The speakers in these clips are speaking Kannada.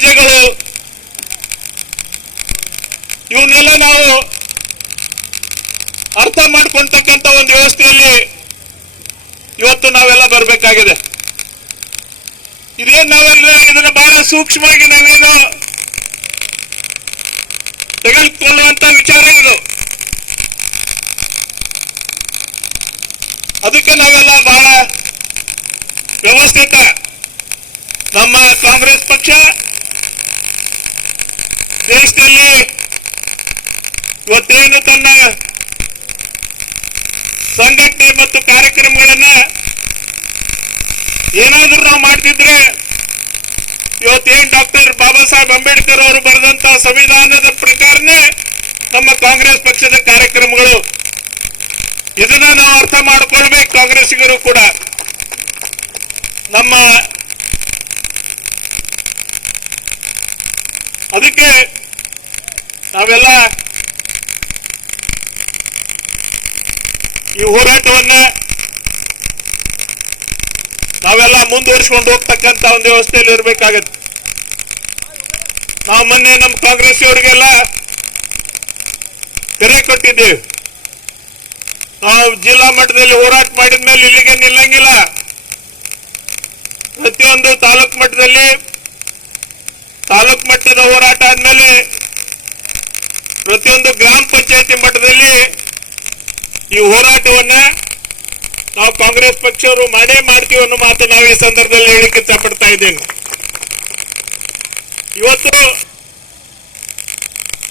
ಪ್ರಜೆಗಳು ಇವನ್ನೆಲ್ಲ ನಾವು ಅರ್ಥ ಮಾಡ್ಕೊಳ್ತಕ್ಕಂಥ ಒಂದು ವ್ಯವಸ್ಥೆಯಲ್ಲಿ ಇವತ್ತು ನಾವೆಲ್ಲ ಬರಬೇಕಾಗಿದೆ. ಇದೇನು ನಾವೆಲ್ಲ ಇದನ್ನ ಬಹಳ ಸೂಕ್ಷ್ಮವಾಗಿ ನಾವೇನು ತೆಗೆದುಕೊಳ್ಳುವಂತ ವಿಚಾರ ಇದು. ಅದಕ್ಕೆ ನಾವೆಲ್ಲ ಬಹಳ ವ್ಯವಸ್ಥಿತ ನಮ್ಮ ಕಾಂಗ್ರೆಸ್ ಪಕ್ಷ ದೇಶದಲ್ಲಿ ಇವತ್ತೇನು ತನ್ನ ಸಂಘಟನೆ ಮತ್ತು ಕಾರ್ಯಕ್ರಮಗಳನ್ನ ಏನಾದ್ರೂ ನಾವು ಮಾಡ್ತಿದ್ರೆ ಇವತ್ತೇನು ಡಾಕ್ಟರ್ ಬಾಬಾ ಸಾಹೇಬ್ ಅಂಬೇಡ್ಕರ್ ಅವರು ಬರೆದಂತ ಸಂವಿಧಾನದ ಪ್ರಕಾರನೇ ನಮ್ಮ ಕಾಂಗ್ರೆಸ್ ಪಕ್ಷದ ಕಾರ್ಯಕ್ರಮಗಳು. ಇದನ್ನ ನಾವು ಅರ್ಥ ಮಾಡ್ಕೊಳ್ಬೇಕು. ಕಾಂಗ್ರೆಸ್ಸಿಗರು ಕೂಡ ನಮ್ಮ ಅದಕ್ಕೆ ನಾವೆಲ್ಲ ಈ ಹೋರಾಟವನ್ನ ನಾವೆಲ್ಲ ಮುಂದುವರಿಸಿಕೊಂಡು ಹೋಗ್ತಕ್ಕಂತ ಒಂದು ವ್ಯವಸ್ಥೆಯಲ್ಲಿ ಇರಬೇಕಾಗತ್ತೆ. ನಾವು ಮೊನ್ನೆ ನಮ್ಮ ಕಾಂಗ್ರೆಸ್ ಅವರಿಗೆಲ್ಲ ಕರೆ ಕೊಟ್ಟಿದ್ದೇವೆ. ನಾವು ಜಿಲ್ಲಾ ಮಟ್ಟದಲ್ಲಿ ಹೋರಾಟ ಮಾಡಿದ ಮೇಲೆ ಇಲ್ಲಿಗೆ ನಿಲ್ಲಂಗಿಲ್ಲ. ಪ್ರತಿಯೊಂದು ತಾಲೂಕು ಮಟ್ಟದಲ್ಲಿ ತಾಲೂಕು ಮಟ್ಟದ ಹೋರಾಟ ಆದ್ಮೇಲೆ ಪ್ರತಿಯೊಂದು ಗ್ರಾಮ ಪಂಚಾಯತಿ ಮಟ್ಟದಲ್ಲಿ ಈ ಹೋರಾಟವನ್ನ ನಾವು ಕಾಂಗ್ರೆಸ್ ಪಕ್ಷವರು ಮಾಡೇ ಮಾಡ್ತೀವಿ ಅನ್ನೋ ಮಾತು ನಾವು ಈ ಸಂದರ್ಭದಲ್ಲಿ ಹೇಳಿಕೆ ಇಷ್ಟಪಡ್ತಾ ಇದ್ದೇನೆ. ಇವತ್ತು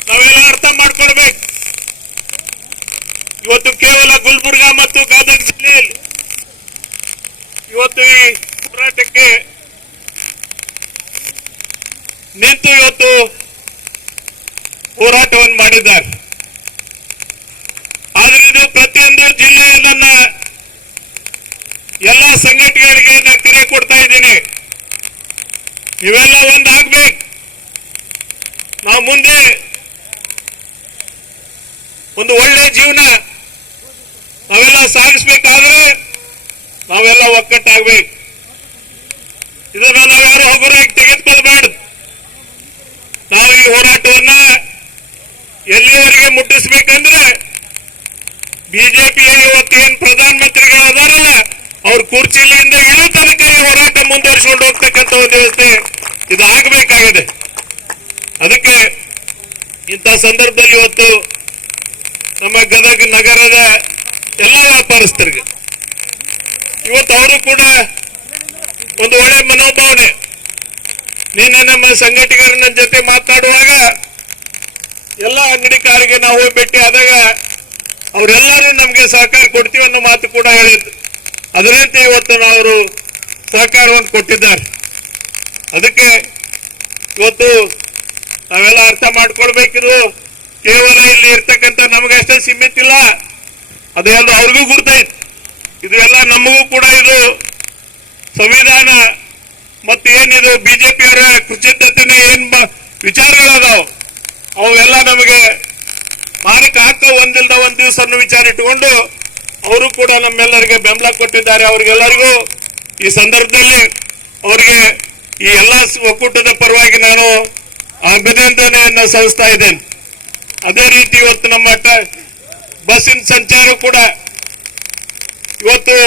ನಾವೆಲ್ಲ ಅರ್ಥ ಮಾಡ್ಕೊಳ್ಬೇಕು. ಇವತ್ತು ಕೇವಲ ಗುಲ್ಬರ್ಗ ಮತ್ತು ಗದಗ ಜಿಲ್ಲೆಯಲ್ಲಿ ಇವತ್ತು ಈ ಹೋರಾಟಕ್ಕೆ ನಿಂತು ಇವತ್ತು ಹೋರಾಟವನ್ನು ಮಾಡಿದ್ದಾರೆ. ಆದ್ರೆ ಇದು ಪ್ರತಿಯೊಂದು ಜಿಲ್ಲೆಯನ್ನ ಎಲ್ಲ ಸಂಘಟನೆಗಳಿಗೆ ನಾನು ಕರೆ ಕೊಡ್ತಾ ಇದ್ದೀನಿ. ನೀವೆಲ್ಲ ಒಂದಾಗ್ಬೇಕು. ನಾವು ಮುಂದೆ ಒಂದು ಒಳ್ಳೆ ಜೀವನ ನಾವೆಲ್ಲ ಸಾಗಿಸ್ಬೇಕಾದ್ರೆ ನಾವೆಲ್ಲ ಒಕ್ಕಟ್ಟಾಗ್ಬೇಕು. ಇದನ್ನ ನಾವ್ಯಾರು ಹಗುರಾಗಿ ತೆಗೆದುಕೊಳ್ಬಾರ್ದು. ನಾವು ಈ ಹೋರಾಟವನ್ನ ಎಲ್ಲಿವರೆಗೆ ಮುಟ್ಟಿಸ್ಬೇಕಂದ್ರೆ ಬಿಜೆಪಿಯ ಇವತ್ತೇನು ಪ್ರಧಾನಮಂತ್ರಿಗಳದಾರಲ್ಲ ಅವ್ರ ಕುರ್ಚಿಲಿಂದ ಇರೋ ತನಕ ಈ ಹೋರಾಟ ಮುಂದುವರಿಸಿಕೊಂಡು ಹೋಗ್ತಕ್ಕಂಥ ಒಂದು ವ್ಯವಸ್ಥೆ ಇದು ಆಗಬೇಕಾಗಿದೆ. ಅದಕ್ಕೆ ಇಂಥ ಸಂದರ್ಭದಲ್ಲಿ ಇವತ್ತು ನಮ್ಮ ಗದಗ ನಗರದ ಎಲ್ಲ ವ್ಯಾಪಾರಸ್ಥರಿಗೆ ಇವತ್ತು ಅವರು ಕೂಡ ಒಂದು ಒಳ್ಳೆ ಮನೋಭಾವನೆ. ನಿನ್ನೆ ನಮ್ಮ ಸಂಘಟಕರ ಜೊತೆ ಮಾತನಾಡುವಾಗ ಎಲ್ಲ ಅಂಗಡಿಕಾರರಿಗೆ ನಾವು ಹೋಗಿ ಭೇಟಿ ಆದಾಗ ಅವರೆಲ್ಲರೂ ನಮಗೆ ಸಹಕಾರ ಕೊಡ್ತೀವಿ ಅನ್ನೋ ಮಾತು ಕೂಡ ಹೇಳಿದ್ರು. ಅದರಂತೆ ಇವತ್ತು ಅವರು ಸಹಕಾರವನ್ನು ಕೊಟ್ಟಿದ್ದಾರೆ. ಅದಕ್ಕೆ ಇವತ್ತು ನಾವೆಲ್ಲ ಅರ್ಥ ಮಾಡ್ಕೊಳ್ಬೇಕಿದು ಕೇವಲ ಇಲ್ಲಿ ಇರ್ತಕ್ಕಂಥ ನಮಗಷ್ಟೇ ಸೀಮಿತ ಇಲ್ಲ, ಅದೆಲ್ಲ ಅವ್ರಿಗೂ ಗುರ್ತೈತೆ. ಇದು ಎಲ್ಲ ನಮಗೂ ಕೂಡ ಇದು ಸಂವಿಧಾನ ಮತ್ತು ಏನಿದು ಬಿಜೆಪಿಯವರ ಕೃತಜ್ಞತೆನ ಏನ್ ವಿಚಾರಗಳದಾವ ಅವೆಲ್ಲ ನಮಗೆ ಮಾರಕ ಹಾಕ ಒಂದಿಲ್ದ ಒಂದ್ ದಿವಸ ಅನ್ನೋ ವಿಚಾರ ಇಟ್ಟುಕೊಂಡು ಅವರು ಕೂಡ ನಮ್ಮೆಲ್ಲರಿಗೆ ಬೆಂಬಲ ಕೊಟ್ಟಿದ್ದಾರೆ. ಅವ್ರಿಗೆಲ್ಲರಿಗೂ ಈ ಸಂದರ್ಭದಲ್ಲಿ ಅವರಿಗೆ ಈ ಎಲ್ಲ ಒಕ್ಕೂಟದ ಪರವಾಗಿ ನಾನು ಅಭಿನಂದನೆಯನ್ನು ಸಲ್ಲಿಸ್ತಾ ಇದ್ದೇನೆ. ಅದೇ ರೀತಿ ಇವತ್ತು ನಮ್ಮ ಬಸ್ಸಿನ ಸಂಚಾರ ಕೂಡ ಇವತ್ತು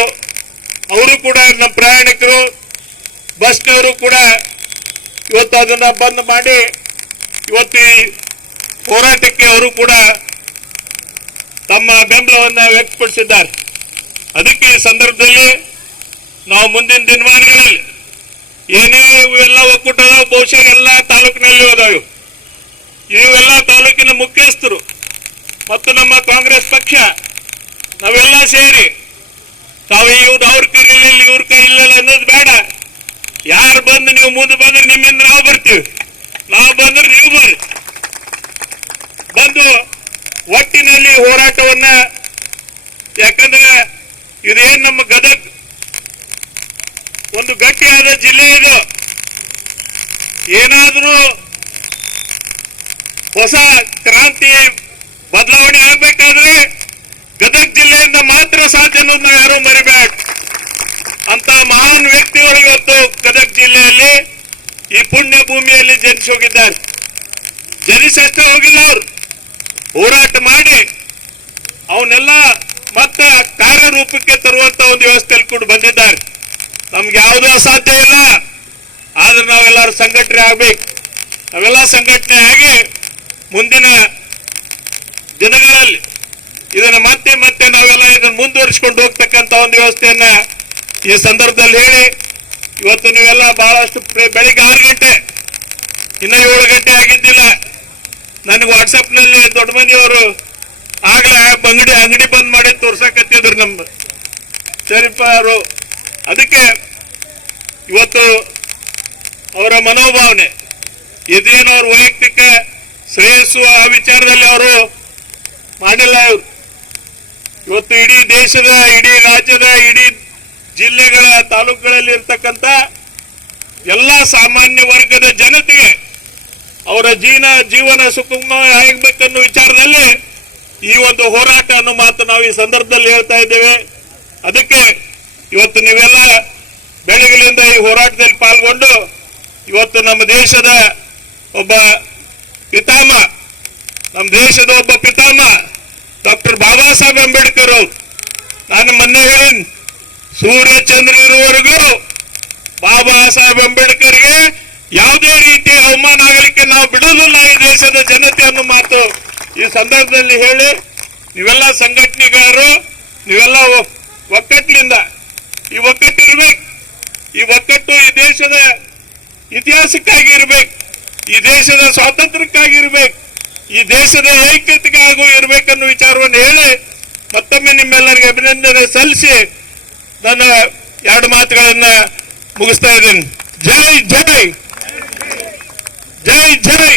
ಅವರು ಕೂಡ ನಮ್ಮ ಪ್ರಯಾಣಿಕರು ಬಸ್ನವರು ಕೂಡ ಇವತ್ತು ಅದನ್ನ ಬಂದ್ ಮಾಡಿ ಇವತ್ತು ಈ ಹೋರಾಟಕ್ಕೆ ಅವರು ಕೂಡ ತಮ್ಮ ಬೆಂಬಲವನ್ನು ವ್ಯಕ್ತಪಡಿಸಿದ್ದಾರೆ. ಅದಕ್ಕೆ ಈ ಸಂದರ್ಭದಲ್ಲಿ ನಾವು ಮುಂದಿನ ದಿನಮಾನಗಳಲ್ಲಿ ಏನೇ ಇವೆಲ್ಲ ಒಕ್ಕೂಟದ ಬಹುಶಃ ಎಲ್ಲ ತಾಲೂಕಿನಲ್ಲಿ ಹೋದವು. ಇವೆಲ್ಲ ತಾಲೂಕಿನ ಮುಖ್ಯಸ್ಥರು ಮತ್ತು ನಮ್ಮ ಕಾಂಗ್ರೆಸ್ ಪಕ್ಷ ನಾವೆಲ್ಲ ಸೇರಿ ತಾವು ಇವ್ರು ಅವ್ರ ಕೈಲಿಲ್ಲ ಇವ್ರ ಕೈಲಿಲ್ಲ ಅನ್ನೋದು ಬೇಡ. ಯಾರು ಬಂದು ನೀವು ಮುಂದೆ ಬಂದ್ರೆ ನಿಮ್ಮಿಂದ ನಾವು ಬರ್ತೀವಿ, ನಾವು ಬಂದ್ರೆ ನೀವು ಬರ್ರಿ. ಬಂದು ಒಟ್ಟಿನಲ್ಲಿ ಹೋರಾಟವನ್ನ, ಯಾಕಂದ್ರೆ ಇದೇನ್ ನಮ್ಮ ಗದಗ ಒಂದು ಗಟ್ಟಿಯಾದ ಜಿಲ್ಲೆ ಇದು. ಏನಾದ್ರೂ ಹೊಸ ಕ್ರಾಂತಿ ಬದಲಾವಣೆ ಆಗ್ಬೇಕಾದ್ರೆ ಗದಗ ಜಿಲ್ಲೆಯಿಂದ ಮಾತ್ರ ಸಾಧ್ಯ ಅನ್ನೋದು ನಾವು ಯಾರು ಮರಿಬೇಡ. ಅಂತ ಮಹಾನ್ ವ್ಯಕ್ತಿಗಳು ಇವತ್ತು ಗದಗ ಜಿಲ್ಲೆಯಲ್ಲಿ ಈ ಪುಣ್ಯ ಭೂಮಿಯಲ್ಲಿ ಜನಿಸಿ ಹೋಗಿದ್ದಾರೆ. ಜನಿಸಷ್ಟೇ ಹೋಗಿಲ್ಲ, ಅವರು ಹೋರಾಟ ಮಾಡಿ ಅವನ್ನೆಲ್ಲ ಮತ್ತೆ ಕಾರ್ಯರೂಪಕ್ಕೆ ತರುವಂತ ಒಂದು ವ್ಯವಸ್ಥೆಯಲ್ಲಿ ಕೂಡ ಬಂದಿದ್ದಾರೆ. ನಮ್ಗೆ ಯಾವುದೂ ಅಸಾಧ್ಯ ಇಲ್ಲ, ಆದ್ರೆ ನಾವೆಲ್ಲರೂ ಸಂಘಟನೆ ಆಗ್ಬೇಕು. ನಾವೆಲ್ಲ ಸಂಘಟನೆ ಆಗಿ ಮುಂದಿನ ದಿನಗಳಲ್ಲಿ ಇದನ್ನ ಮತ್ತೆ ಮತ್ತೆ ನಾವೆಲ್ಲ ಇದನ್ನು ಮುಂದುವರಿಸಿಕೊಂಡು ಹೋಗ್ತಕ್ಕಂಥ ಒಂದು ವ್ಯವಸ್ಥೆಯನ್ನ ಈ ಸಂದರ್ಭದಲ್ಲಿ ಹೇಳಿ, ಇವತ್ತು ನೀವೆಲ್ಲ ಬಹಳಷ್ಟು ಬೆಳಿಗ್ಗೆ 6 ಗಂಟೆ, ಇನ್ನ 7 ಗಂಟೆ ಆಗಿದ್ದಿಲ್ಲ. ನನಗೆ ವಾಟ್ಸಪ್ನಲ್ಲಿ ದೊಡ್ಡ ಮಂದಿಯವರು ಆಗ್ಲೇ ಅಂಗಡಿ ಬಂದ್ ಮಾಡಿ ತೋರ್ಸಕತ್ತಿದ್ರು ನಮ್ಮ ಶರೀಫ್ ಅವರು. ಅದಕ್ಕೆ ಇವತ್ತು ಅವರ ಮನೋಭಾವನೆ ಇದೇನು ಅವ್ರ ವೈಯಕ್ತಿಕ ಶ್ರೇಯಸ್ಸು ಆ ವಿಚಾರದಲ್ಲಿ ಅವರು ಮಾಡಿಲ್ಲ. ಇವರು ಇವತ್ತು ಇಡೀ ದೇಶದ, ಇಡೀ ರಾಜ್ಯದ, ಇಡೀ ಜಿಲ್ಲೆಗಳ, ತಾಲೂಕುಗಳಲ್ಲಿ ಇರ್ತಕ್ಕಂಥ ಎಲ್ಲ ಸಾಮಾನ್ಯ ವರ್ಗದ ಜನತೆಗೆ ಅವರ ಜೀವನ ಸುಖಮಯ ಆಗಬೇಕನ್ನೋ ವಿಚಾರದಲ್ಲಿ ಈ ಒಂದು ಹೋರಾಟ ಅನ್ನೋ ಮಾತು ನಾವು ಈ ಸಂದರ್ಭದಲ್ಲಿ ಹೇಳ್ತಾ ಇದ್ದೇವೆ. ಅದಕ್ಕೆ ಇವತ್ತು ನೀವೆಲ್ಲ ಬೆಳಗಿನಿಂದ ಈ ಹೋರಾಟದಲ್ಲಿ ಪಾಲ್ಗೊಂಡು ಇವತ್ತು ನಮ್ಮ ದೇಶದ ಒಬ್ಬ ಪಿತಾಮಹ, ಡಾಕ್ಟರ್ ಬಾಬಾ ಸಾಹೇಬ್ ಅಂಬೇಡ್ಕರ್ ಅವರು, ನಾನು ಮೊನ್ನೆ ಹೇಳಿನ್, ಸೂರ್ಯ ಚಂದ್ರ ಇರುವವರೆಗೂ ಬಾಬಾ ಸಾಹೇಬ್ ಅಂಬೇಡ್ಕರ್ಗೆ ಯಾವುದೇ ರೀತಿಯ ಅವಮಾನ ಆಗಲಿಕ್ಕೆ ನಾವು ಬಿಡುವುದಿಲ್ಲ ಈ ದೇಶದ ಜನತೆ ಅನ್ನೋ ಮಾತು ಈ ಸಂದರ್ಭದಲ್ಲಿ ಹೇಳಿ, ನೀವೆಲ್ಲ ಸಂಘಟನೆಗಾರರು, ನೀವೆಲ್ಲ ಒಕ್ಕಟ್ಟಿನಿಂದ ಈ ಒಕ್ಕಟ್ಟು ಇರ್ಬೇಕು. ಈ ಒಕ್ಕಟ್ಟು ಈ ದೇಶದ ಇತಿಹಾಸಕ್ಕಾಗಿ ಇರ್ಬೇಕು, ಈ ದೇಶದ ಸ್ವಾತಂತ್ರ್ಯಕ್ಕಾಗಿ ಇರ್ಬೇಕು, ಈ ದೇಶದ ಐಕ್ಯತೆಗಾಗಿ ಇರ್ಬೇಕನ್ನೋ ವಿಚಾರವನ್ನು ಹೇಳಿ ಮತ್ತೊಮ್ಮೆ ನಿಮ್ಮೆಲ್ಲರಿಗೆ ಅಭಿನಂದನೆ ಸಲ್ಲಿಸಿ ನನ್ನ 2 ಮಾತುಗಳನ್ನ ಮುಗಿಸ್ತಾ ಇದ್ದೇನೆ. ಜೈ ಜೈ ಜೈ ಜೈ.